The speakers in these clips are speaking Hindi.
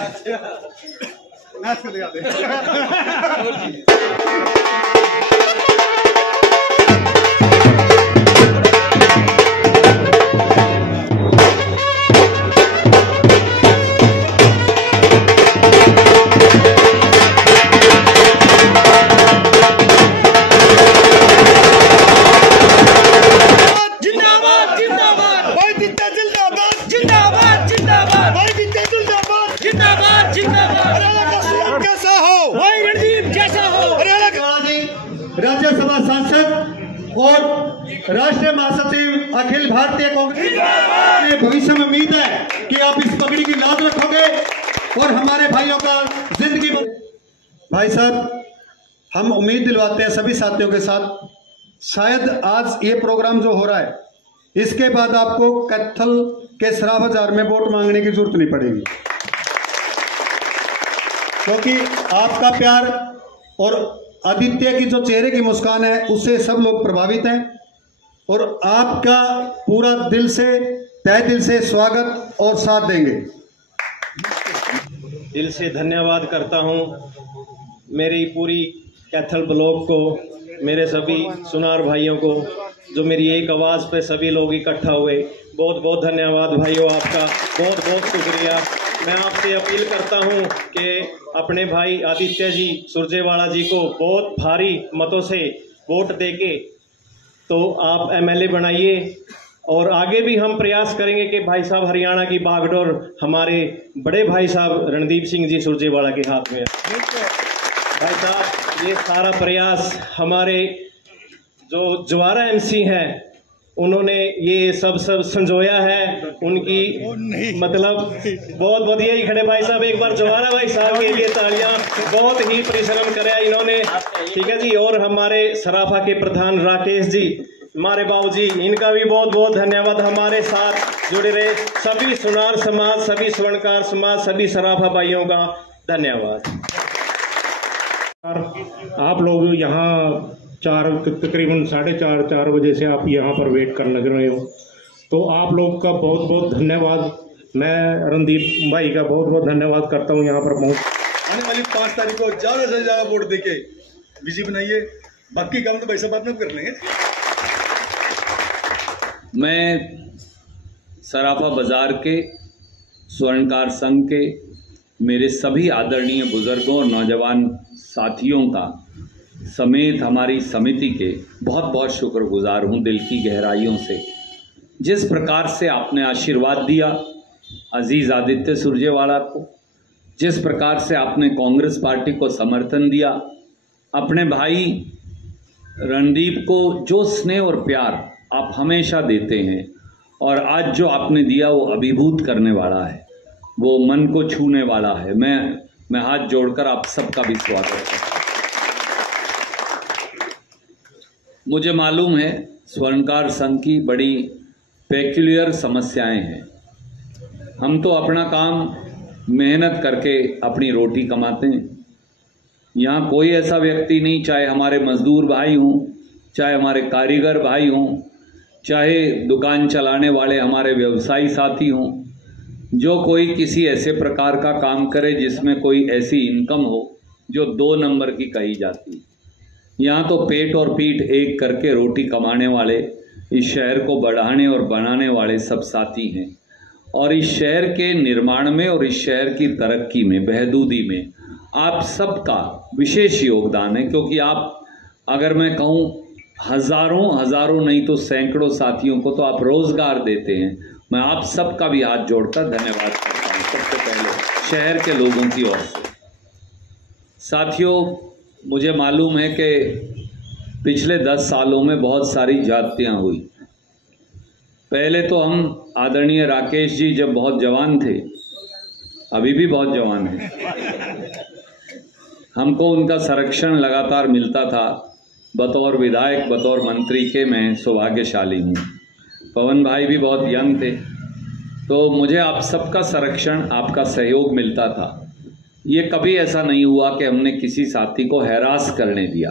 नाच कर दिखा दे। राज्यसभा सांसद और राष्ट्रीय महासचिव अखिल भारतीय कांग्रेस ने भविष्य में उम्मीद है कि आप इस पगड़ी की लाज रखोगे और हमारे भाइयों का जिंदगी भाई साहब, हम उम्मीद दिलवाते हैं सभी साथियों के साथ, शायद आज ये प्रोग्राम जो हो रहा है इसके बाद आपको कैथल के सरा बाजार में वोट मांगने की जरूरत नहीं पड़ेगी, क्योंकि आपका प्यार और आदित्य की जो चेहरे की मुस्कान है उससे सब लोग प्रभावित हैं और आपका पूरा दिल से तहे दिल से स्वागत और साथ देंगे। दिल से धन्यवाद करता हूं मेरी पूरी कैथल ब्लॉक को, मेरे सभी सुनार भाइयों को, जो मेरी एक आवाज़ पे सभी लोग इकट्ठा हुए। बहुत बहुत धन्यवाद भाइयों, आपका बहुत बहुत शुक्रिया। मैं आपसे अपील करता हूं कि अपने भाई आदित्य जी सुरजेवाला जी को बहुत भारी मतों से वोट देके तो आप एमएलए बनाइए और आगे भी हम प्रयास करेंगे कि भाई साहब हरियाणा की बागडोर हमारे बड़े भाई साहब रणदीप सिंह जी सुरजेवाला के हाथ में है। भाई साहब ये सारा प्रयास हमारे जो जवारा एमसी हैं उन्होंने ये सब संजोया है, उनकी मतलब बहुत बढ़िया ही खड़े भाई साहब, एक बार जवारा भाई साहब के लिए तालियां, बहुत ही परिश्रम कराया इन्होंने, ठीक है जी। और हमारे सराफा के प्रधान राकेश जी, हमारे बाबू जी, इनका भी बहुत बहुत धन्यवाद। हमारे साथ जुड़े रहे सभी सुनार समाज, सभी स्वर्णकार समाज, सभी सराफा भाइयों का धन्यवाद। आप लोग यहाँ तकरीबन 4:30 बजे से आप यहाँ पर वेट कर लग रहे हो, तो आप लोग का बहुत बहुत धन्यवाद। मैं रणदीप भाई का बहुत बहुत धन्यवाद करता हूँ यहाँ पर पहुँच। आने वाली 5 तारीख को ज़्यादा से ज़्यादा वोट देके विजय बनाइए, बाकी काम तो भाई साहब बाद में कर लेंगे। मैं सराफा बाजार के स्वर्णकार संघ के मेरे सभी आदरणीय बुजुर्गों और नौजवान साथियों का समेत हमारी समिति के बहुत बहुत शुक्रगुजार हूँ दिल की गहराइयों से। जिस प्रकार से आपने आशीर्वाद दिया अजीज़ आदित्य सुरजेवाला को, जिस प्रकार से आपने कांग्रेस पार्टी को समर्थन दिया, अपने भाई रणदीप को जो स्नेह और प्यार आप हमेशा देते हैं और आज जो आपने दिया वो अभिभूत करने वाला है, वो मन को छूने वाला है। मैं हाथ जोड़कर आप सबका भी स्वागत करता हूँ। मुझे मालूम है स्वर्णकार संघ की बड़ी पेक्यूलियर समस्याएं हैं। हम तो अपना काम मेहनत करके अपनी रोटी कमाते हैं। यहाँ कोई ऐसा व्यक्ति नहीं, चाहे हमारे मजदूर भाई हों, चाहे हमारे कारीगर भाई हों, चाहे दुकान चलाने वाले हमारे व्यवसायी साथी हों, जो कोई किसी ऐसे प्रकार का काम करे जिसमें कोई ऐसी इनकम हो जो 2 नंबर की कही जाती है। यहाँ तो पेट और पीठ एक करके रोटी कमाने वाले, इस शहर को बढ़ाने और बनाने वाले सब साथी हैं। और इस शहर के निर्माण में और इस शहर की तरक्की में, बहदूदी में आप सबका विशेष योगदान है, क्योंकि आप, अगर मैं कहूँ हजारों नहीं तो सैकड़ों साथियों को तो आप रोजगार देते हैं। मैं आप सबका भी हाथ जोड़कर धन्यवाद करता हूँ, सबसे पहले शहर के लोगों की ओर से। साथियों, मुझे मालूम है कि पिछले 10 सालों में बहुत सारी जातियाँ हुई। पहले तो हम आदरणीय राकेश जी जब बहुत जवान थे, अभी भी बहुत जवान हैं, हमको उनका संरक्षण लगातार मिलता था। बतौर विधायक, बतौर मंत्री के मैं सौभाग्यशाली हूँ। पवन भाई भी बहुत यंग थे, तो मुझे आप सबका संरक्षण, आपका सहयोग मिलता था। ये कभी ऐसा नहीं हुआ कि हमने किसी साथी को हैरास करने दिया।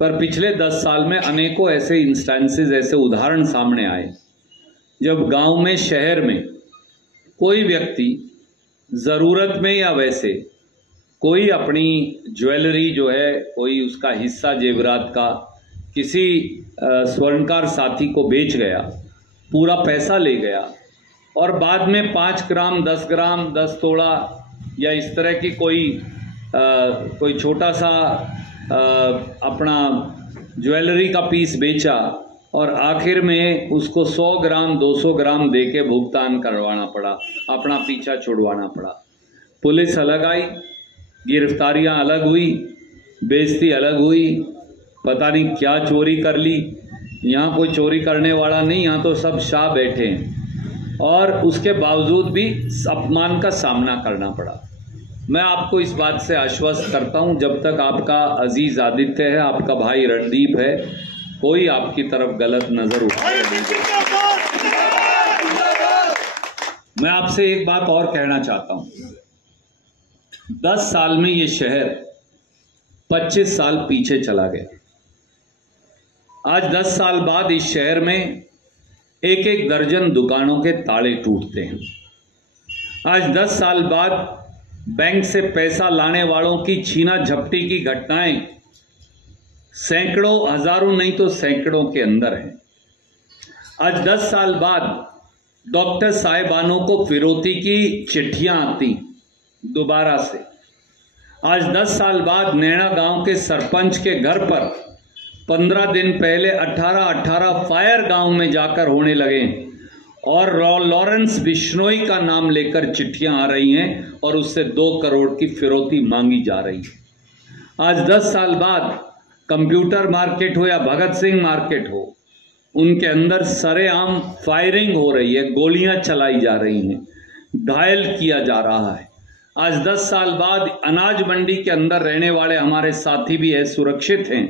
पर पिछले 10 साल में अनेकों ऐसे इंस्टेंसेस, ऐसे उदाहरण सामने आए जब गांव में, शहर में कोई व्यक्ति ज़रूरत में या वैसे कोई अपनी ज्वेलरी जो है, कोई उसका हिस्सा जेवरात का किसी स्वर्णकार साथी को बेच गया, पूरा पैसा ले गया और बाद में 5 ग्राम 10 ग्राम 10 तोला या इस तरह की कोई छोटा सा अपना ज्वेलरी का पीस बेचा और आखिर में उसको 100 ग्राम 200 ग्राम दे के भुगतान करवाना पड़ा, अपना पीछा छुड़वाना पड़ा। पुलिस अलग आई, गिरफ्तारियां अलग हुई, बेइज्जती अलग हुई, पता नहीं क्या चोरी कर ली। यहाँ कोई चोरी करने वाला नहीं, यहाँ तो सब शाह बैठे हैं और उसके बावजूद भी अपमान का सामना करना पड़ा। मैं आपको इस बात से आश्वस्त करता हूं, जब तक आपका अजीज आदित्य है, आपका भाई रणदीप है, कोई आपकी तरफ गलत नजर उठाए। मैं आपसे एक बात और कहना चाहता हूं, 10 साल में ये शहर 25 साल पीछे चला गया। आज 10 साल बाद इस शहर में एक एक दर्जन दुकानों के ताले टूटते हैं। आज 10 साल बाद बैंक से पैसा लाने वालों की छीना झपटी की घटनाएं सैकड़ों, हजारों नहीं तो सैकड़ों के अंदर हैं। आज 10 साल बाद डॉक्टर साहिबानों को फिरौती की चिट्ठियां आती दोबारा से। आज 10 साल बाद नैना गांव के सरपंच के घर पर 15 दिन पहले 18 फायर गांव में जाकर होने लगे और लॉरेंस बिश्नोई का नाम लेकर चिट्ठियां आ रही हैं और उससे 2 करोड़ की फिरौती मांगी जा रही है। आज 10 साल बाद कंप्यूटर मार्केट हो या भगत सिंह मार्केट हो, उनके अंदर सरेआम फायरिंग हो रही है, गोलियां चलाई जा रही हैं, घायल किया जा रहा है। आज 10 साल बाद अनाज मंडी के अंदर रहने वाले हमारे साथी भी है, सुरक्षित हैं।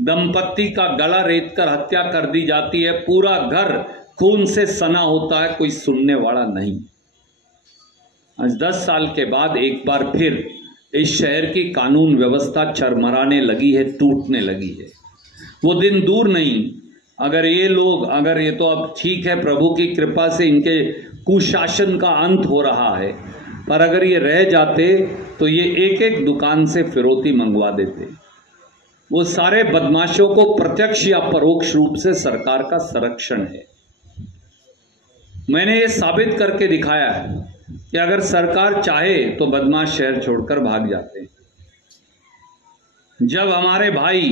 दंपत्ति का गला रेतकर हत्या कर दी जाती है, पूरा घर खून से सना होता है, कोई सुनने वाला नहीं। आज 10 साल के बाद एक बार फिर इस शहर की कानून व्यवस्था चरमराने लगी है, टूटने लगी है। वो दिन दूर नहीं, अगर ये तो अब ठीक है, प्रभु की कृपा से इनके कुशासन का अंत हो रहा है, पर अगर ये रह जाते तो ये एक एक दुकान से फिरौती मंगवा देते। वो सारे बदमाशों को प्रत्यक्ष या परोक्ष रूप से सरकार का संरक्षण है। मैंने ये साबित करके दिखाया है कि अगर सरकार चाहे तो बदमाश शहर छोड़कर भाग जाते हैं। जब हमारे भाई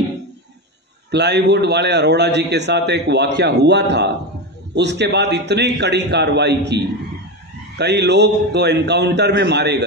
प्लाईवुड वाले अरोड़ा जी के साथ एक वाकया हुआ था, उसके बाद इतनी कड़ी कार्रवाई की, कई लोग तो एनकाउंटर में मारे गए।